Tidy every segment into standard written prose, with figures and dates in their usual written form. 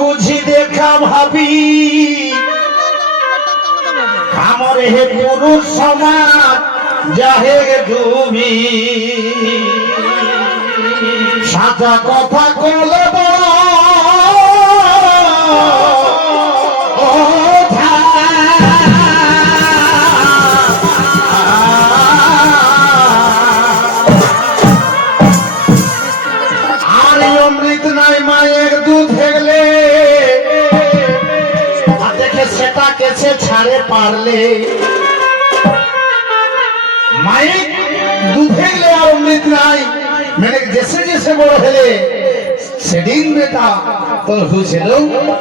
বুঝি দেখা ভাবি আমার হে পুরুষ সমাজ যাহে ডুবি সাজা কথা কলে অমৃত নাই মায়ের দুধ হেগলে দেখে সেটা কেছে ছাড়ে পারলে মায়ের দুধ হেগলে আর অমৃত নাই মানে জেসে জেসে বড় হলে সেদিন বেটা তোর হয়েছিল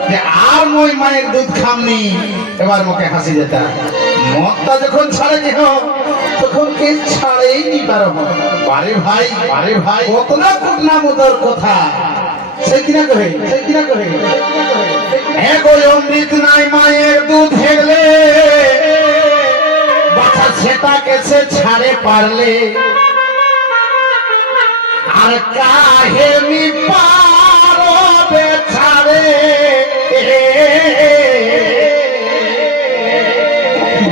যে আর মই মায়ের দুধ খামনি এবার মুখে হাসি যেতা মদটা যখন ছাড়ে কেন তখন কে ছাড়েই নি পারো বারে ভাই কত না কুটনা মদর কথা সেই কিনা কহে এক ওই অমৃত নাই মায়ের দুধ হেগলে বাচ্চা সেটা কেছে ছাড়ে পারলে আর কাহে নি পারবে ছাড়ে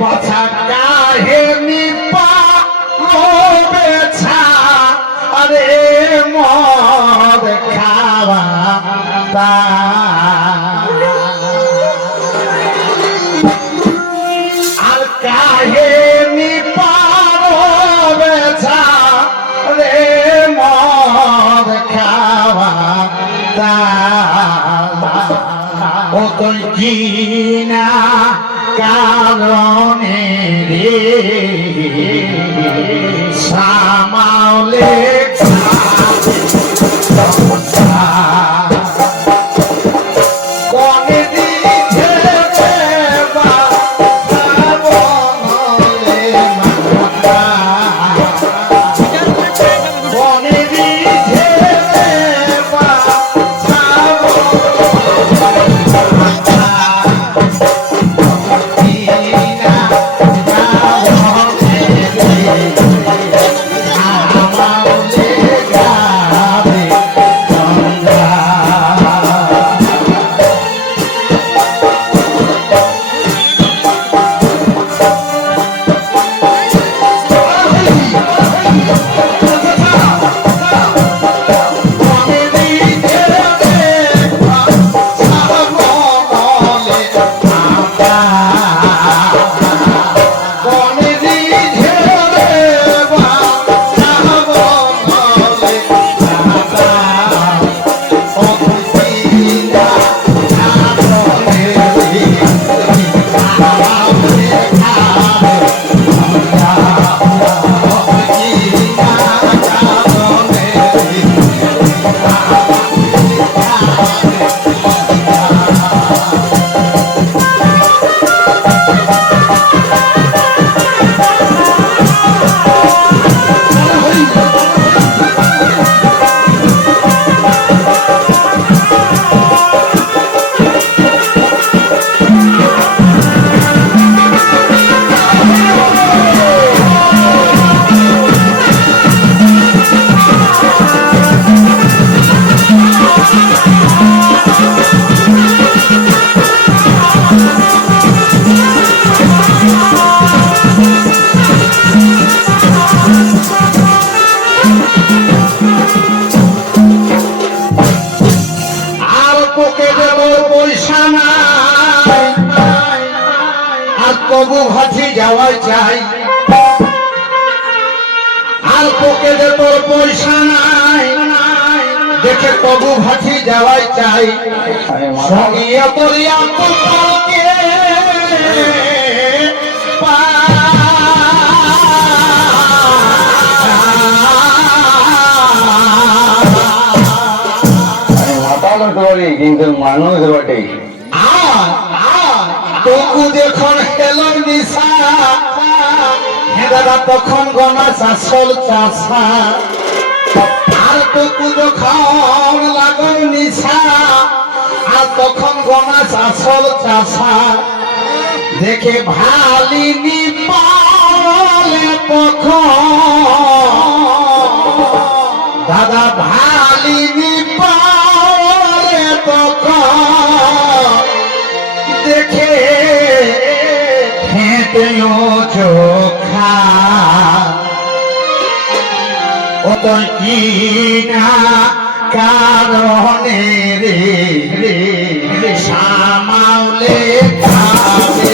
বাছা কাহে নি পারবে ছাড়ে মদ খাওয়া আর কাহে নি পারবে ছাড়ে মদ খাওয়া ও তুই কিনা কারণে রে সামালে কবু হাঁটি যাওয়াই চাই আর পকেটে তোর পয়সা নাই দেখে কবু হাঁটি যাওয়াই চাই সঙ্গিয়া করিয়া তোমাকে কিন্তু মানুষ বটে তবু যখন হেলো নিশা দাদা তখন গনাস আসল চাষা আর তবু যখন লাগল নিশা আর তখন গনাস আসল চাষা দেখে ভালিনি পালে তখন দাদা ভালিনি পালে তখন দেখে হেঁটেও চোখা ও তোর কি না কারণে রে সামালে খাবে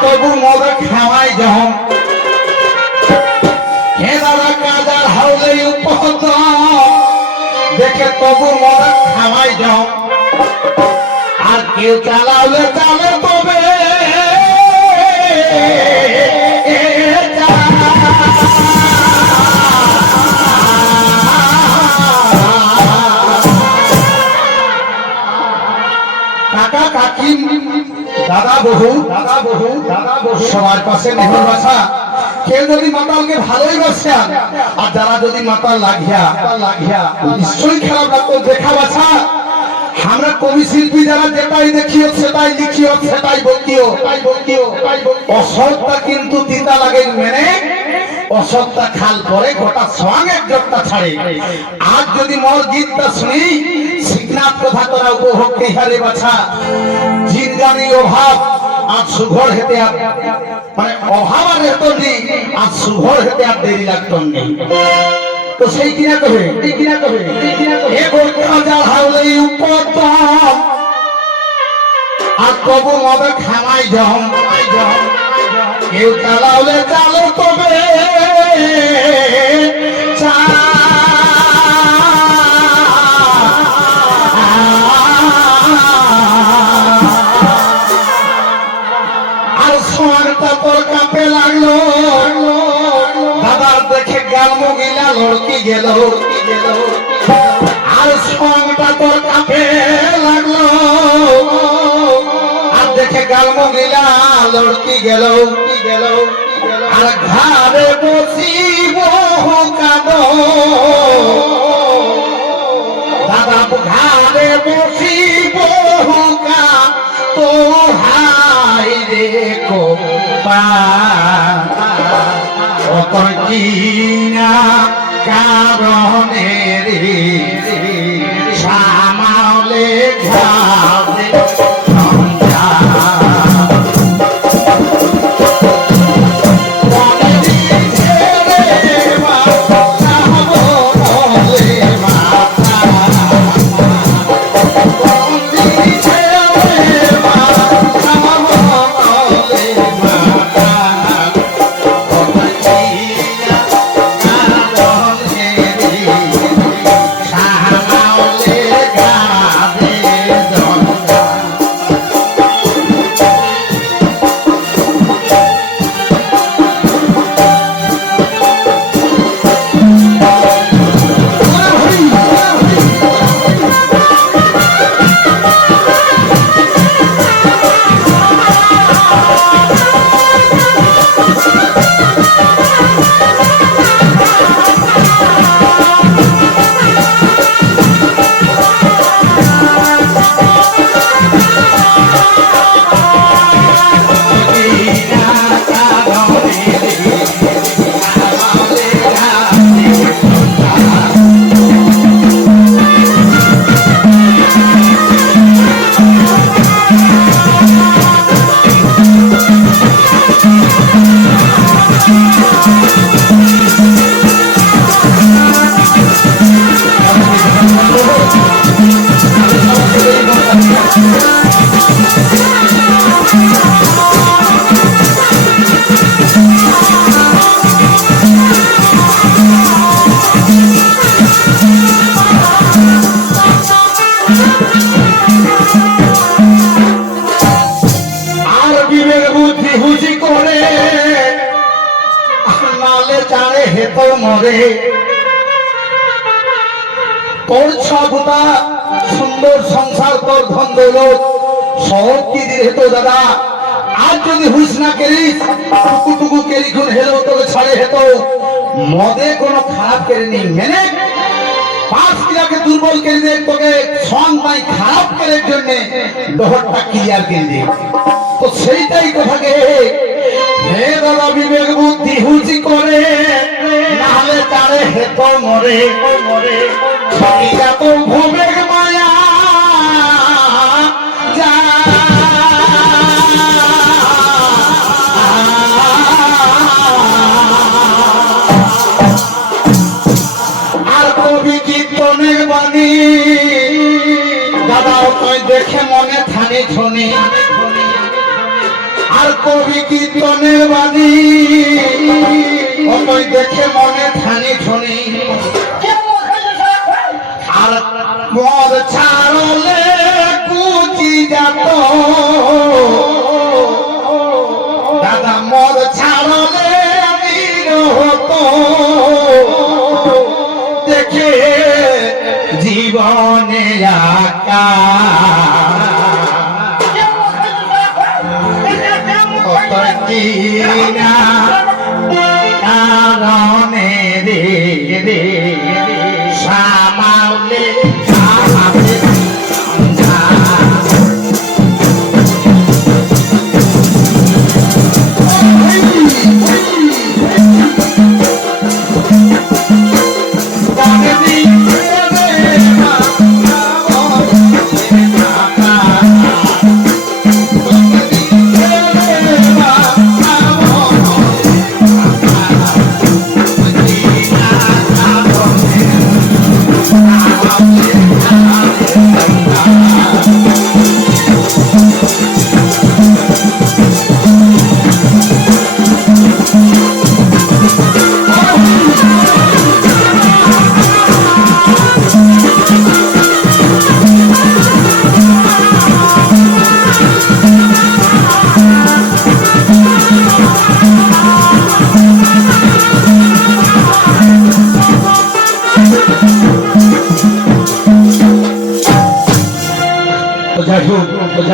তবু মদে খাওয়াই যখন হে দাদা কাজার হাউলে উপহত দেখে তবু মদে খাওয়াই যখন আর কেউ চালালে চালে তবে কাকা কাকি দাদা বহু সবার পাশে নেহর বাসা কেউ যদি মাতালকে ভালোই বাসা আর যারা যদি মাতাল লাগিয়া নিশ্চয়ই খারাপ লাগতো দেখা বাসা আমরা কবি শিল্পী যারা যেটাই দেখিও সেটাই লিখিও সেটাই বলতিও অসৎটা কিন্তু তিতা লাগে মেনে অসৎটা খাল পরে গোটা সং একজনটা ছাড়ে আজ যদি মোর গীতটা শুনি শিখনাথ কথা তোরা উপভোগ হারে বাছা জিনগানি অভাব আর সুঘর হেতে মানে অভাব আর হেত নেই আর সুঘর হেতে আর দেরি লাগতো নেই তো সেই কিনা কবে এ গোটা হাউলে উপতম আর তবু মদে খামাই জম কেউ চালাওলে চালো তবে আর সোয়ারটা তোর কাঁপে লাগলো দাদার দেখে গাল মগিলা লড়কি গেল আর সোয়ারটা তোর কাঁপে লাগলো আর দেখে গাল মগিলা লড়কি গেল আর ঘরে বসিব কাঁদ দাদা ঘরে বসিব তো হাই রে কোপা কিনা কারণে রে সামালে ঘাবে দিহুজি করে নালে চাড়ে হেত মরে তোর সবটা সুন্দর সংসার তোর ধন দৌলত সব কি দিয়ে হেত দাদা আর যদি হুশ না করিস টুকু টুকু কেরি খুন হেলো তোকে ছাড়ে হেত মদে কোনো খারাপ করেনি মেনে পাঁচ কিলাকে দুর্বল করে দিয়ে তোকে সন্তাই খারাপ করার জন্য ডহরটা ক্লিয়ার করে দিয়ে তো সেইটাই কথাকে হে দাদা বিবেক বুদ্ধি হুজি করে নাহলে তারে হেত মরে মরে ছড়িয়া তো ভবেগ মায়া যা আর কবি কীর্তনের বাণী দাদা তুই দেখে মনে থানে ছনে আর কবি কীর্তনের বাণী তুই দেখে মনে থানে ছনে আর মদ ছাড়লে কুচি যাত দাদা মদ ছাড়লে বীর হতো দেখে জীবনে আকা কারণে রে